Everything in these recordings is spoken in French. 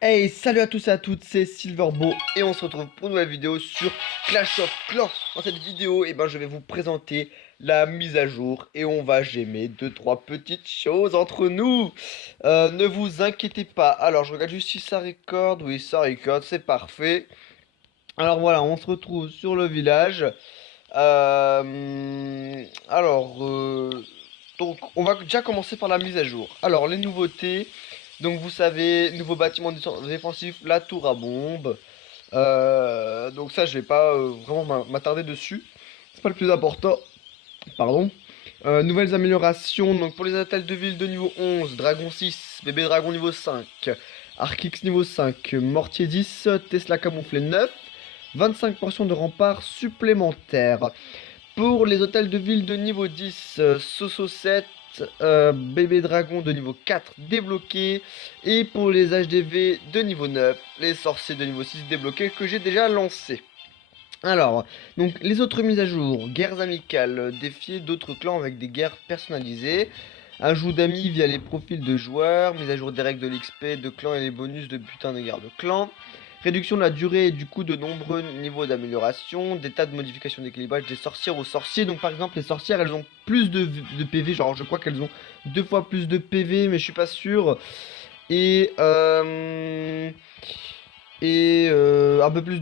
Hey, salut à tous et à toutes, c'est Silverbo et on se retrouve pour une nouvelle vidéo sur Clash of Clans. Dans cette vidéo, je vais vous présenter la mise à jour et on va gémer 2-3 petites choses entre nous. Ne vous inquiétez pas. Alors, je regarde juste si ça record. Oui, ça record, c'est parfait. Alors voilà, on se retrouve sur le village. Donc, on va déjà commencer par la mise à jour. Alors, les nouveautés. Donc, vous savez, nouveau bâtiment défensif, la tour à bombe. Donc, ça, je vais pas vraiment m'attarder dessus. C'est pas le plus important. Pardon. Nouvelles améliorations. Donc, pour les hôtels de ville de niveau 11, Dragon 6, bébé dragon niveau 5, Arkix niveau 5, Mortier 10, Tesla camouflé 9. 25 portions de rempart supplémentaires. Pour les hôtels de ville de niveau 10, Soso 7, bébé dragon de niveau 4 débloqué. Et pour les HDV de niveau 9, les sorciers de niveau 6 débloqués que j'ai déjà lancés. Alors, donc les autres mises à jour, guerres amicales, défier d'autres clans avec des guerres personnalisées, ajout d'amis via les profils de joueurs, mise à jour des règles de l'XP de clans et les bonus de butin de guerre de clan, réduction de la durée et du coup de nombreux niveaux d'amélioration, des tas de modifications d'équilibrage des sorcières aux sorciers. Donc par exemple les sorcières elles ont plus de PV, genre je crois qu'elles ont 2 fois plus de PV mais je suis pas sûr. Et un peu plus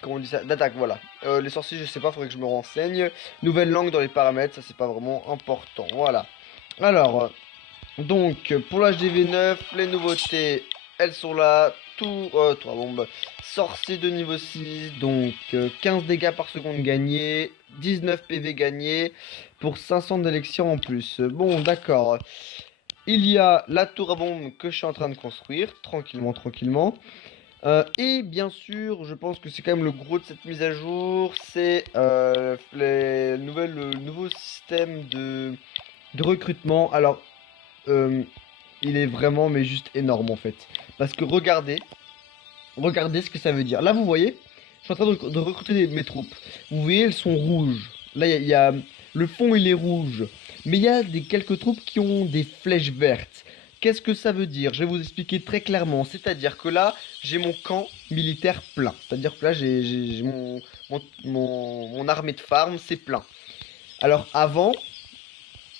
comment on dit ça, d'attaque, voilà. Les sorciers, je sais pas, faudrait que je me renseigne. Nouvelle langue dans les paramètres, ça c'est pas vraiment important, voilà. Alors, donc, pour l'HDV9, les nouveautés, elles sont là. Tout, 3 bombes. Sorcier de niveau 6, donc 15 dégâts par seconde gagnés, 19 PV gagnés, pour 500 d'élection en plus. Bon, d'accord. Il y a la tour à bombe que je suis en train de construire, tranquillement, tranquillement. Et bien sûr, je pense que c'est quand même le gros de cette mise à jour, c'est le nouveau système de recrutement. Alors, euh, il est vraiment, mais juste énorme en fait. Parce que regardez ce que ça veut dire. Là, vous voyez, je suis en train de recruter mes troupes. Vous voyez, elles sont rouges. Là, le fond, il est rouge. Mais il y a quelques troupes qui ont des flèches vertes. Qu'est-ce que ça veut dire? Je vais vous expliquer très clairement. C'est-à-dire que là, j'ai mon camp militaire plein. C'est-à-dire que là, j'ai mon armée de farm, c'est plein. Alors avant,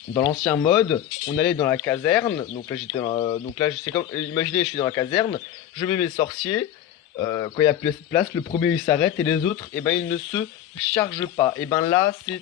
dans l'ancien mode, on allait dans la caserne. Donc là, c'est comme, imaginez, je suis dans la caserne, je mets mes sorciers. Quand il n'y a plus assez de place, le premier il s'arrête et les autres, eh ben, ils ne se chargent pas. Et ben là, c'est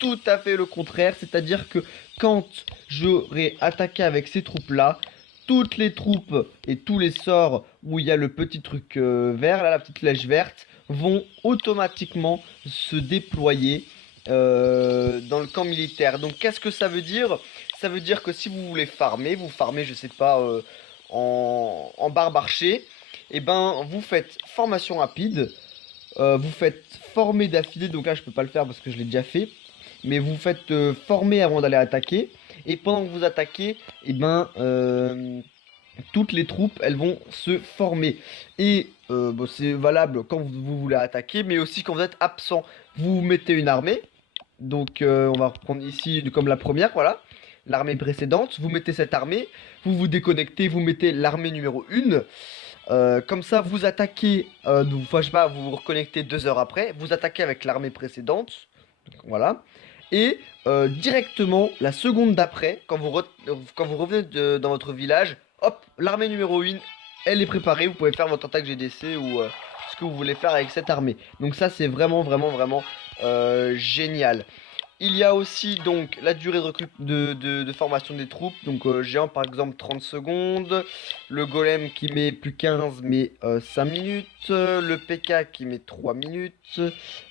tout à fait le contraire. C'est-à-dire que quand j'aurai attaqué avec ces troupes-là, toutes les troupes et tous les sorts où il y a le petit truc vert, là, la petite flèche verte, vont automatiquement se déployer dans le camp militaire. Donc qu'est-ce que ça veut dire? Ça veut dire que si vous voulez farmer, vous farmez, je sais pas, en barbe archer, et ben vous faites formation rapide, vous faites former d'affilée, donc là je peux pas le faire parce que je l'ai déjà fait, mais vous faites former avant d'aller attaquer, et pendant que vous attaquez, et ben toutes les troupes elles vont se former. Et bon, c'est valable quand vous voulez attaquer, mais aussi quand vous êtes absent. Vous mettez une armée, donc on va reprendre ici comme la première, voilà. L'armée précédente, vous mettez cette armée, vous vous déconnectez, vous mettez l'armée numéro 1. Comme ça, vous attaquez, donc, enfin, je sais pas, vous vous reconnectez 2 heures après, vous attaquez avec l'armée précédente, donc, voilà. Et directement, la seconde d'après, quand vous revenez dans votre village, hop, l'armée numéro 1, elle est préparée, vous pouvez faire votre attaque GDC ou ce que vous voulez faire avec cette armée. Donc ça, c'est vraiment, vraiment, vraiment génial. Il y a aussi donc la durée de formation des troupes. Donc géant par exemple 30 secondes. Le golem qui met plus 15 mais 5 minutes. Le PK qui met 3 minutes.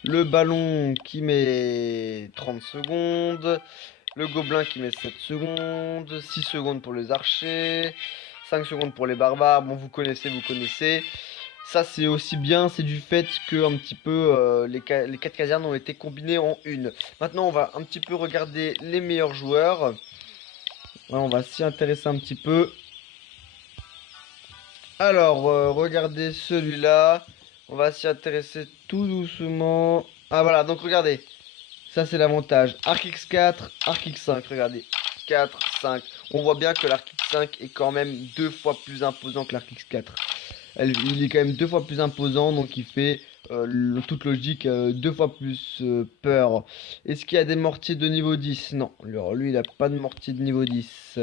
Le ballon qui met 30 secondes. Le gobelin qui met 7 secondes. 6 secondes pour les archers. 5 secondes pour les barbares. Bon, vous connaissez, vous connaissez. Ça, c'est aussi bien, c'est du fait que un petit peu les 4 casernes ont été combinées en une. Maintenant, on va un petit peu regarder les meilleurs joueurs. Là, on va s'y intéresser un petit peu. Alors, regardez celui-là. On va s'y intéresser tout doucement. Ah voilà, donc regardez. Ça, c'est l'avantage. Arc X4, Arc X5, regardez. 4, 5. On voit bien que l'Arc X5 est quand même 2 fois plus imposant que l'Arc X4. Il est quand même 2 fois plus imposant, donc il fait toute logique 2 fois plus peur. Est-ce qu'il y a des mortiers de niveau 10? Non, alors, lui il a pas de mortier de niveau 10.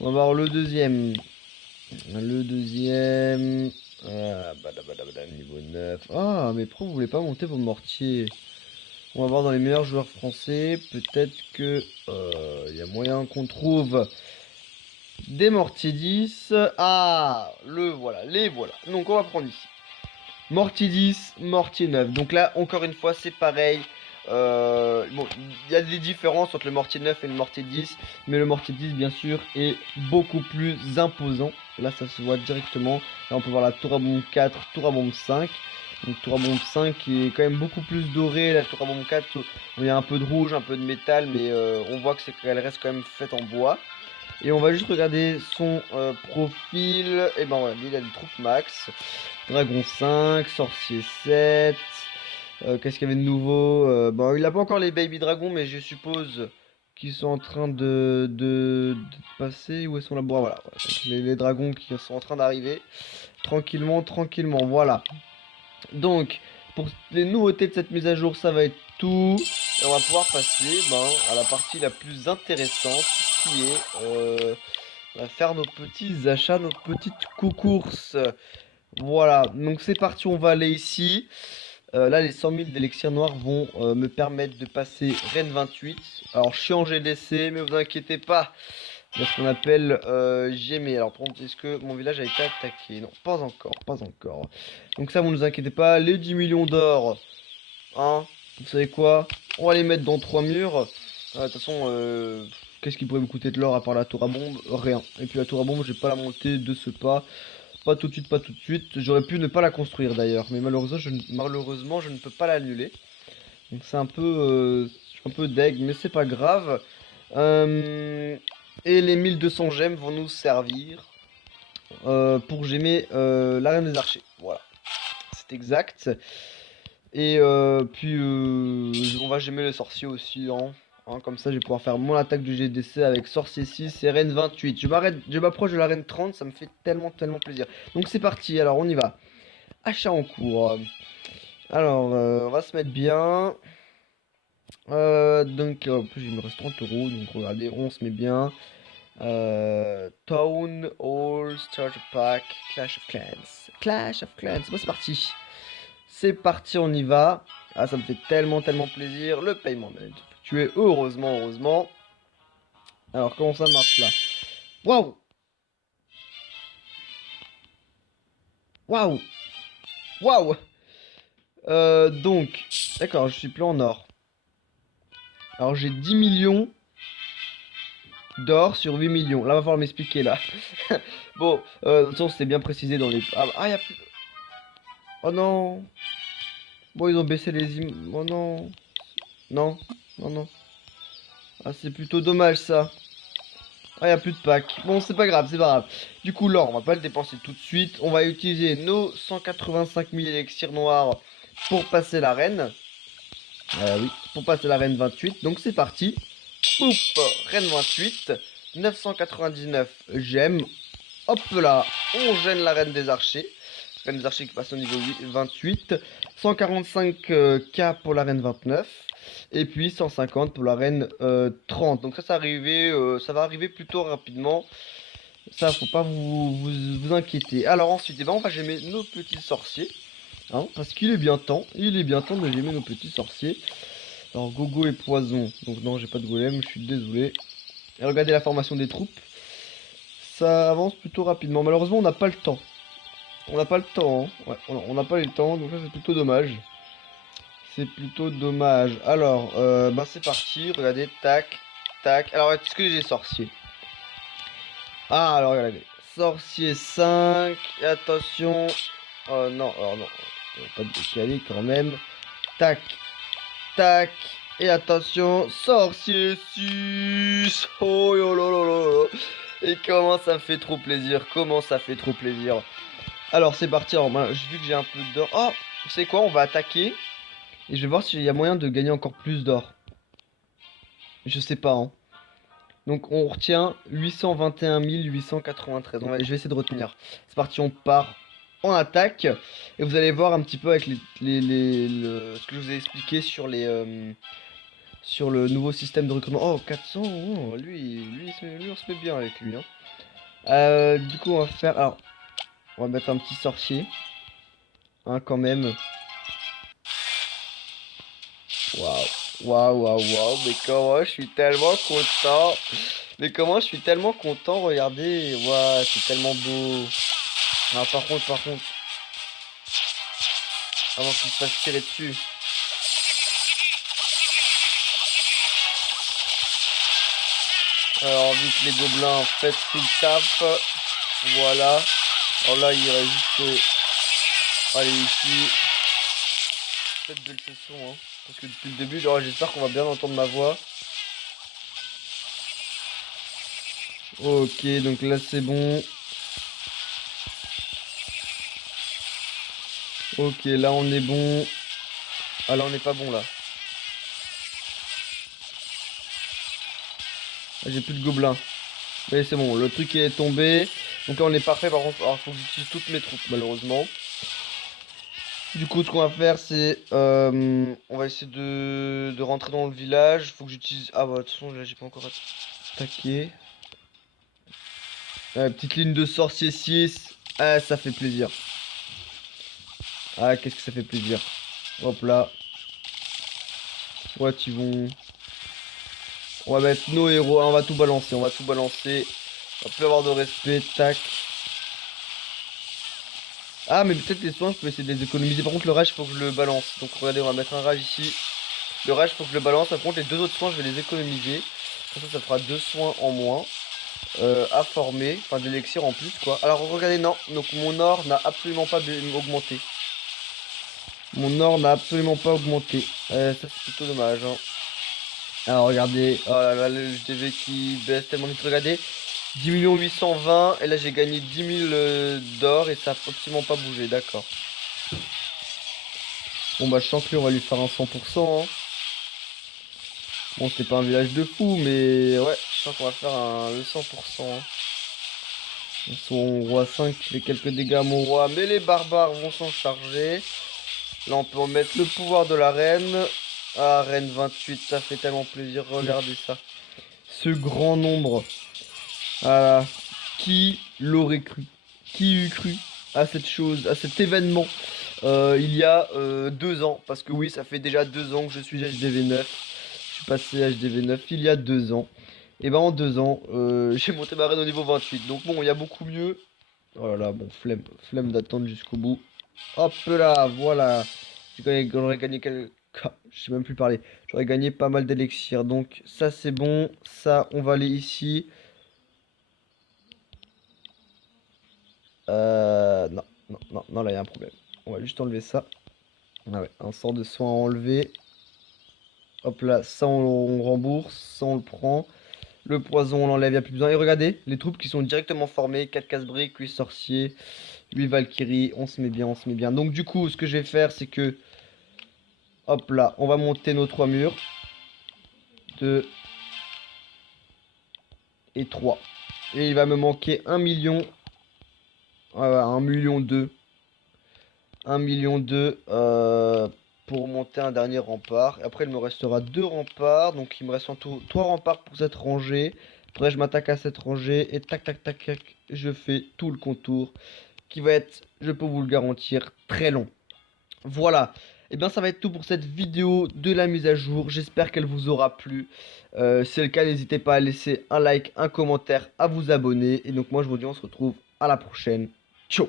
On va voir le deuxième. Le deuxième. Niveau 9. Ah, mais pourquoi vous voulez pas monter vos mortiers? On va voir dans les meilleurs joueurs français. Peut-être que il y a moyen qu'on trouve des mortiers 10. Ah, les voilà. Donc on va prendre ici. Mortier 10, mortier 9. Donc là, encore une fois, c'est pareil. Bon, il y a des différences entre le mortier 9 et le mortier 10. Mais le mortier 10, bien sûr, est beaucoup plus imposant. Là, ça se voit directement. Là, on peut voir la tour à bombe 4, tour à bombe 5. Donc tour à bombe 5 qui est quand même beaucoup plus dorée. La tour à bombe 4, il y a un peu de rouge, un peu de métal. Mais on voit qu'elle reste quand même faite en bois. Et on va juste regarder son profil. Et ben voilà, il a des troupes max. Dragon 5, sorcier 7. Qu'est-ce qu'il y avait de nouveau? Bon, il a pas encore les baby dragons, mais je suppose qu'ils sont en train de passer. Où est son laboratoire? Voilà. Donc, les dragons qui sont en train d'arriver. Tranquillement, tranquillement. Voilà. Donc, pour les nouveautés de cette mise à jour, ça va être tout. Et on va pouvoir passer à la partie la plus intéressante qui est on va faire nos petits achats, nos petites courses. Voilà, donc c'est parti, on va aller ici. Là, les 100 000 d'élixir noir vont me permettre de passer Reine 28. Alors, je suis en GDC, mais vous inquiétez pas. Il y a ce qu'on appelle Gémé. Alors, par contre, est-ce que mon village a été attaqué? Non, pas encore, pas encore. Donc ça, vous ne vous inquiétez pas. Les 10 millions d'or, hein, vous savez quoi? On va les mettre dans 3 murs. De toute façon, qu'est-ce qui pourrait me coûter de l'or à part la tour à bombe? Rien. Et puis la tour à bombe, je vais pas la monter de ce pas. Pas tout de suite, pas tout de suite. J'aurais pu ne pas la construire d'ailleurs. Mais malheureusement, je ne peux pas l'annuler. Donc c'est un peu deg, mais c'est pas grave. Et les 1200 gemmes vont nous servir pour gemmer la reine des archers. Voilà. C'est exact. Et puis on va gemmer les sorciers aussi. Comme ça, je vais pouvoir faire mon attaque du GDC avec sorcier 6 et reine 28. Je m'approche de la reine 30, ça me fait tellement plaisir. Donc c'est parti, alors on y va. Achat en cours. Alors, on va se mettre bien. Donc, en plus, il me reste 30 euros. Donc, regardez, on se met bien. Town Hall, Starter Pack, Clash of Clans. Clash of Clans, bon, c'est parti. C'est parti, on y va. Ah, ça me fait tellement plaisir. Le paiement m'a été effectué, heureusement. Alors, comment ça marche là? Waouh! Waouh! Waouh! Donc, d'accord, je suis plus en or. Alors, j'ai 10 millions d'or sur 8 millions. Là, va falloir m'expliquer là. Bon, de toute façon, c'est bien précisé dans les. Ah, y a plus. Oh non! Bon, ils ont baissé les Oh non! Non, non. Ah, c'est plutôt dommage ça. Ah, il n'y a plus de pack. Bon, c'est pas grave, c'est pas grave. Du coup, l'or, on va pas le dépenser tout de suite. On va utiliser nos 185 000 élixirs noirs pour passer la reine. Oui, pour passer la reine 28. Donc, c'est parti. Pouf, reine 28. 999 gemmes. Hop là, on gêne la reine des archers. Reine des archers qui passe au niveau 28. 145K pour la reine 29. Et puis 150 pour la reine 30. Donc ça va arriver plutôt rapidement. Ça, faut pas vous inquiéter. Alors ensuite, on va gemmer nos petits sorciers. Parce qu'il est bien temps. Il est bien temps de gemmer nos petits sorciers. Alors gogo et poison. Donc non, j'ai pas de golem, je suis désolé. Et regardez la formation des troupes. Ça avance plutôt rapidement. Malheureusement, on n'a pas le temps. On n'a pas le temps. Ouais, on n'a pas eu le temps. Donc ça, c'est plutôt dommage. C'est plutôt dommage. Alors, c'est parti. Regardez, tac, tac. Alors, est-ce que j'ai sorcier? Ah, alors regardez. Sorcier 5. Attention. Oh non, alors non. Pas de décaler quand même. Tac, tac. Et attention, sorcier 6. Oh yo lo. Et comment ça fait trop plaisir. Alors, c'est parti. Alors, vu que j'ai un peu d'or. Oh, vous savez quoi? On va attaquer. Et je vais voir s'il y a moyen de gagner encore plus d'or. Je sais pas, hein. Donc on retient 821 893. Je vais essayer de retenir. C'est parti, on part en attaque. Et vous allez voir un petit peu avec ce que je vous ai expliqué sur sur le nouveau système de recrutement. Oh, 400, oh, lui, on se met bien avec lui, hein. Du coup, on va faire... Alors, on va mettre un petit sorcier. Hein, quand même. Waouh. Waouh, waouh, waouh. Mais comment je suis tellement content. Mais comment je suis tellement content. Regardez. Waouh, c'est tellement beau. Ah, par contre. Avant qu'il se fasse tirer dessus. Alors, vite, les gobelins, faites tout le taf. Voilà. Alors là, il reste juste... Allez, ici. Faites de le son, hein. Parce que depuis le début, j'espère qu'on va bien entendre ma voix. Ok, donc là, c'est bon. Ok, là, on est bon. Ah, là, on n'est pas bon, là. Ah, j'ai plus de gobelins. Mais c'est bon, le truc est tombé. Donc là, on est parfait. Par contre, il faut que j'utilise toutes mes troupes, malheureusement. Du coup, ce qu'on va faire, c'est... on va essayer de rentrer dans le village. Faut que j'utilise... Ah, bah, de toute façon, là, j'ai pas encore attaqué. Petite ligne de sorcier 6. Ah, ça fait plaisir. Ah, qu'est-ce que ça fait plaisir. Hop là. Ouais, ils vont... On va mettre nos héros. On va tout balancer. On va tout balancer. On va plus avoir de respect. Tac. Ah, mais peut-être les soins, je peux essayer de les économiser. Par contre, le rage, il faut que je le balance. Donc, regardez, on va mettre un rage ici. Le rage, il faut que je le balance. Par contre, les deux autres soins, je vais les économiser. Comme ça fera deux soins en moins. À former. Enfin, d'élixir en plus, quoi. Alors, regardez, non. Donc, mon or n'a absolument pas augmenté. Mon or n'a absolument pas augmenté. Ça, c'est plutôt dommage, hein. Alors, regardez. Oh là là, le HDV qui baisse tellement vite. Regardez. 10 820. Et là, j'ai gagné 10 000 d'or. Et ça n'a absolument pas bougé. D'accord. Bon, bah, je sens que lui, on va lui faire un 100%, hein. Bon, c'était pas un village de fou, mais ouais, je sens qu'on va faire le 100%, hein. Son roi 5 qui fait quelques dégâts à mon roi, mais les barbares vont s'en charger. Là, on peut en mettre le pouvoir de la reine. Ah, reine 28, ça fait tellement plaisir. Regardez ça. Ce grand nombre. Voilà. Qui l'aurait cru? Qui eût cru à cette chose, à cet événement il y a 2 ans? Parce que oui, ça fait déjà 2 ans que je suis HDV 9. Je suis passé HDV 9 il y a 2 ans. Et ben en 2 ans, j'ai monté ma reine au niveau 28. Donc bon, il y a beaucoup mieux. Oh là là, bon, flemme d'attendre jusqu'au bout. Hop là, voilà. J'aurais gagné quelques... Je sais même plus parler. J'aurais gagné pas mal d'élixir. Donc ça c'est bon. Ça, on va aller ici. Non, non, non, non, là il y a un problème. On va juste enlever ça. Ah ouais, un sort de soin à enlever. Hop là, ça on rembourse, ça on le prend. Le poison on l'enlève, il n'y a plus besoin. Et regardez, les troupes qui sont directement formées. 4 casse-briques, 8 sorciers, 8 Valkyries. On se met bien, on se met bien. Donc du coup, ce que je vais faire, c'est que... Hop là, on va monter nos 3 murs. 2 et 3. Et il va me manquer 1 million. Voilà, 1 million 2. 1 million 2 pour monter un dernier rempart. Et après, il me restera 2 remparts. Donc, il me reste en tout 3 remparts pour cette rangée. Après, je m'attaque à cette rangée. Et tac, tac, tac, tac. Je fais tout le contour. Qui va être, je peux vous le garantir, très long. Voilà. Et bien, ça va être tout pour cette vidéo de la mise à jour. J'espère qu'elle vous aura plu. Si c'est le cas, n'hésitez pas à laisser un like, un commentaire, à vous abonner. Et donc, moi, je vous dis, on se retrouve à la prochaine. Ciao!